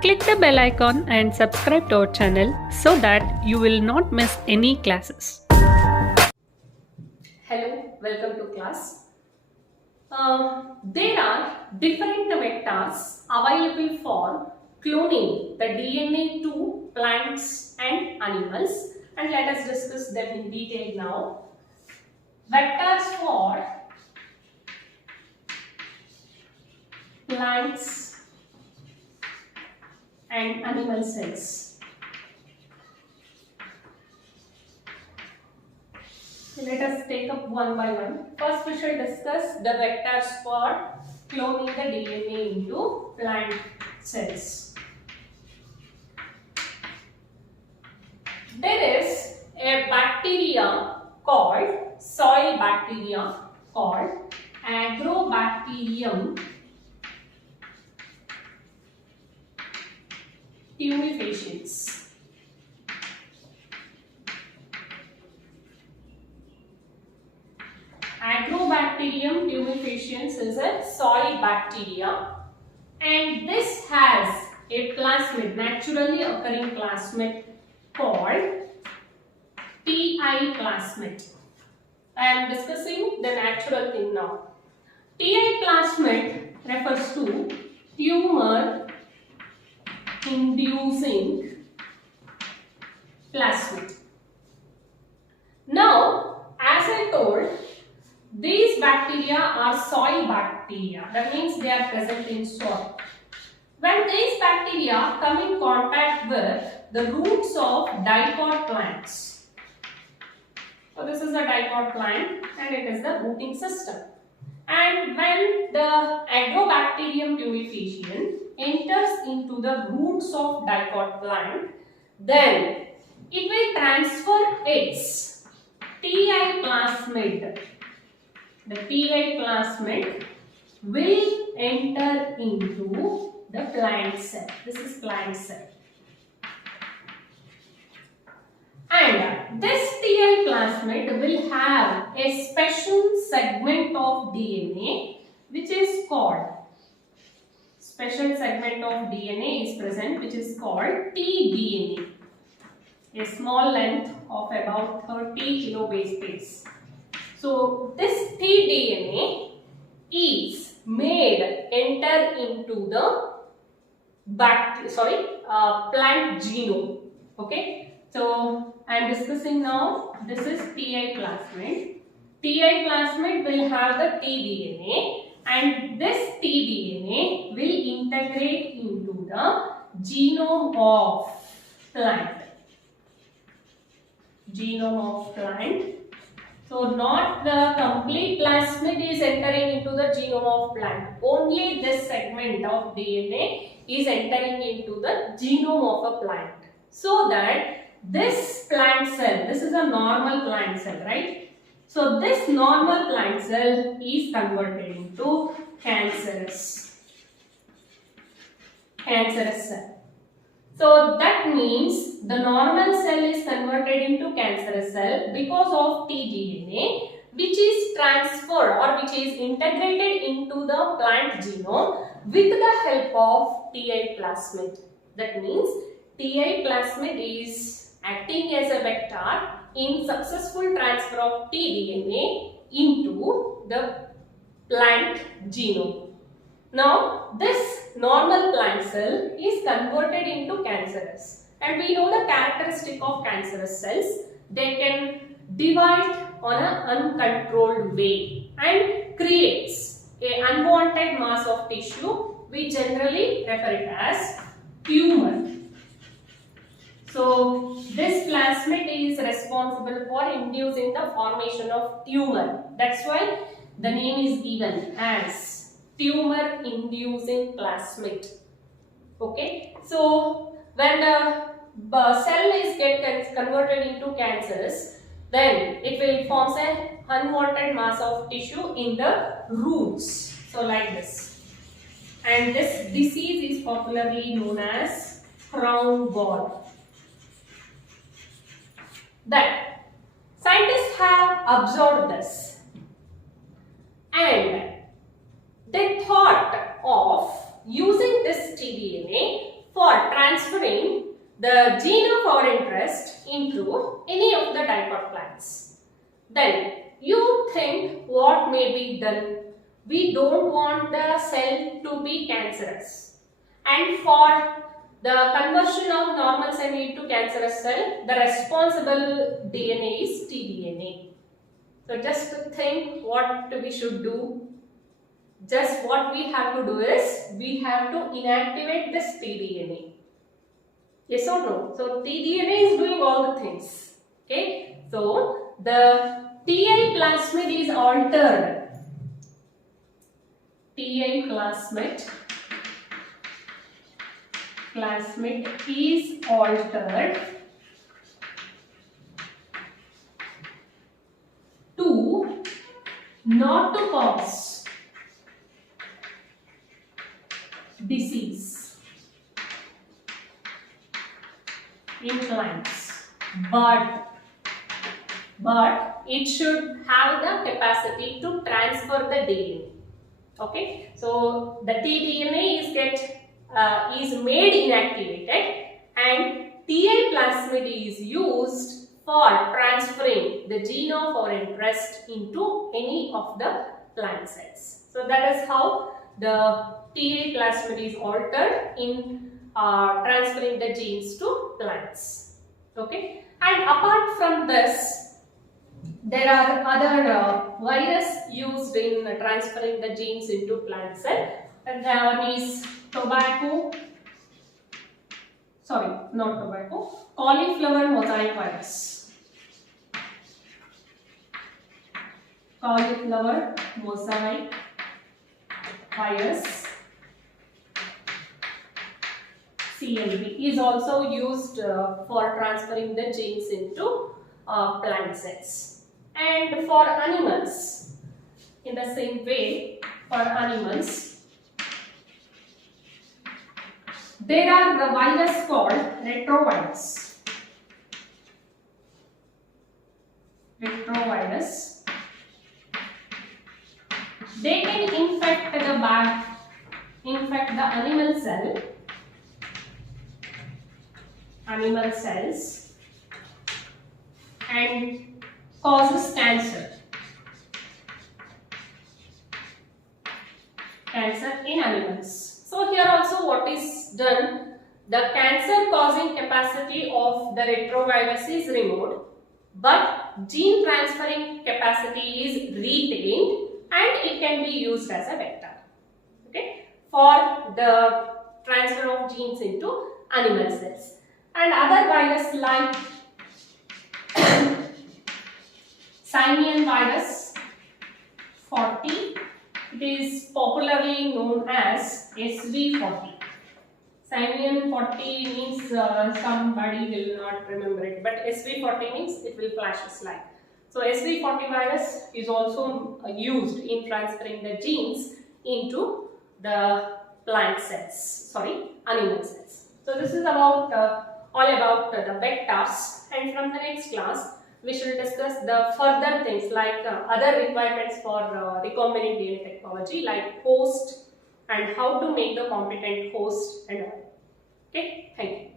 Click the bell icon and subscribe to our channel so that you will not miss any classes. Hello, welcome to class. There are different vectors available for cloning the DNA to plants and animals, and let us discuss them in detail now. Vectors for plants and animal cells. Let us take up one by one. First, we shall discuss the vectors for cloning the DNA into plant cells. There is a bacteria called soil bacteria called Agrobacterium tumefaciens. Agrobacterium tumefaciens is a soil bacteria, and this has a plasmid, naturally occurring plasmid called TI plasmid. I am discussing the natural thing now. TI plasmid refers to tumor inducing plasmid. Now, as I told, these bacteria are soil bacteria. That means they are present in soil. When these bacteria come in contact with the roots of dicot plants. So this is a dicot plant and it is the rooting system. And when the Agrobacterium tumefaciens enters into the roots of dicot plant, then it will transfer its TI plasmid. The TI plasmid will enter into the plant cell. This is plant cell. And this TI plasmid will have a special segment of DNA which is called, special segment of DNA is present which is called tDNA. A small length of about 30 kilobase pairs. So this tDNA is made enter into the plant genome. Okay. So I am discussing now. This is TI plasmid. TI plasmid will have the tDNA, and this tDNA will integrate into the genome of plant. Genome of plant. So not the complete plasmid is entering into the genome of plant. Only this segment of DNA is entering into the genome of a plant. So that this plant cell, this is a normal plant cell, right? So this normal plant cell is converted into cancerous cell. So that means the normal cell is converted into cancerous cell because of tDNA, which is transferred or which is integrated into the plant genome with the help of TI plasmid. That means TI plasmid is acting as a vector in successful transfer of tDNA into the plant genome. Now, this normal plant cell is converted into cancerous, and we know the characteristic of cancerous cells. They can divide on an uncontrolled way and creates an unwanted mass of tissue. We generally refer it as tumor. So this plasmid is responsible for inducing the formation of tumor. That's why the name is given as tumor inducing plasmid. Okay, so when the cell is converted into cancerous, then it will form an unwanted mass of tissue in the roots. So like this, and this disease is popularly known as crown gall. Then scientists have observed this and they thought of using this tDNA for the gene of our interest into any of the diploid plants. Then you think what may be done? We don't want the cell to be cancerous, and for the conversion of normal cell into cancerous cell, the responsible DNA is tDNA. So just think what we should do. Just what we have to do is we have to inactivate this tDNA. Yes or no? So tDNA is doing all the things. Okay. So the Ti plasmid is altered. Ti plasmid is altered to not to cause disease in plants, but it should have the capacity to transfer the DNA. Okay, so the tDNA is made inactivated, and Ti plasmid is used for transferring the gene of our interest into any of the plant cells. So that is how the Ti plasmid is altered in transferring the genes to plants. Okay, and apart from this, there are other viruses used in transferring the genes into plant cell, and that one is cauliflower mosaic virus. Cauliflower mosaic virus, CMV, is also used for transferring the genes into plant cells. And for animals, in the same way, for animals, there are the virus called retrovirus. Retrovirus. They can infect the animal cells, and causes cancer in animals. So here also what is done, the cancer causing capacity of the retrovirus is removed, but gene transferring capacity is retained, and it can be used as a vector, okay, for the transfer of genes into animal cells. And other viruses like Simian virus 40, it is popularly known as SV40. Simian 40 means somebody will not remember it, but SV40 means it will flash a slide. So SV40 virus is also used in transferring the genes into the plant cells, animal cells. So this is about all about the vectors, and from the next class we shall discuss the further things like other requirements for recombinant DNA technology, like host and how to make the competent host and all. Okay, thank you.